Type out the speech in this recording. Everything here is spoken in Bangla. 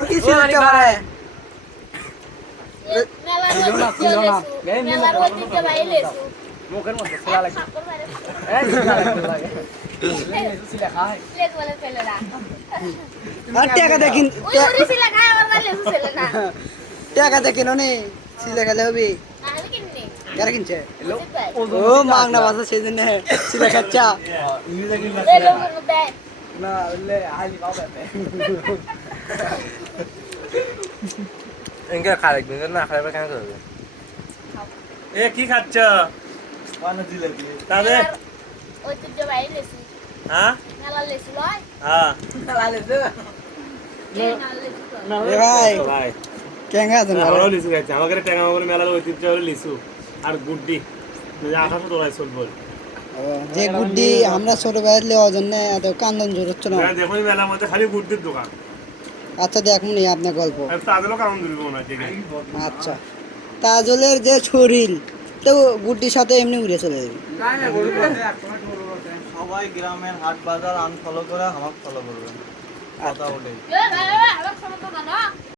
কি সিলেক্ট করে মেলার ঐতিহ্যবাহী লেসু মুখের মধ্যে ছেলা লাগে এই লাগে ছেলা খায় লেসু বলে ফেলে না আর টাকা দেখিন ওই ওরে সিলা খায় আমার বলে লেসু ফেলে না টাকা দেখিন নে সিলে খেলে হবে আমি কিননি কারা কিনছে বুঝতে পাই ও মাগনা বাসা সেজন্য সিলে খাচ্ছা এই লোকের মধ্যে না বললে আলি পাবে ইনকে খালে কিন্তু না খালে কেন করবে এ কি খাচ্ছ পানা জিলাপি তাদের মেলার ঐতিহ্যবাহী লেসু হ্যাঁ মেলার লেসু লয় হ্যাঁ লালে তো এই না লেসু লয়। এ ভাই ভাই কেঙ্গা আছেন আমারও লিচু খাইছে আমাদের টেঙ্গামাগুড়ি মেলার ঐতিহ্য হলো লিচু আর গুড্ডি আকাশে তোলাই চলবো যে গুড্ডি আমরা ছোট বেলায় অজন্য এত কান্দন জোর হচ্ছে না দেখুন মেলার মধ্যে খালি গুড্ডির দোকান আচ্ছা দেখুন আপনার গল্প আর তাদেরও কারণ দিল মনে হয় দেখে আচ্ছা তাজলের যে শরীর তো গুড্ডির সাথে এমনি উড়ে চলে যাবে সবাই গ্রামের হাট বাজার আনফলো করে আমাকে ফলো করবেন কথা বলে এ ভাই আমার ক্ষমতা না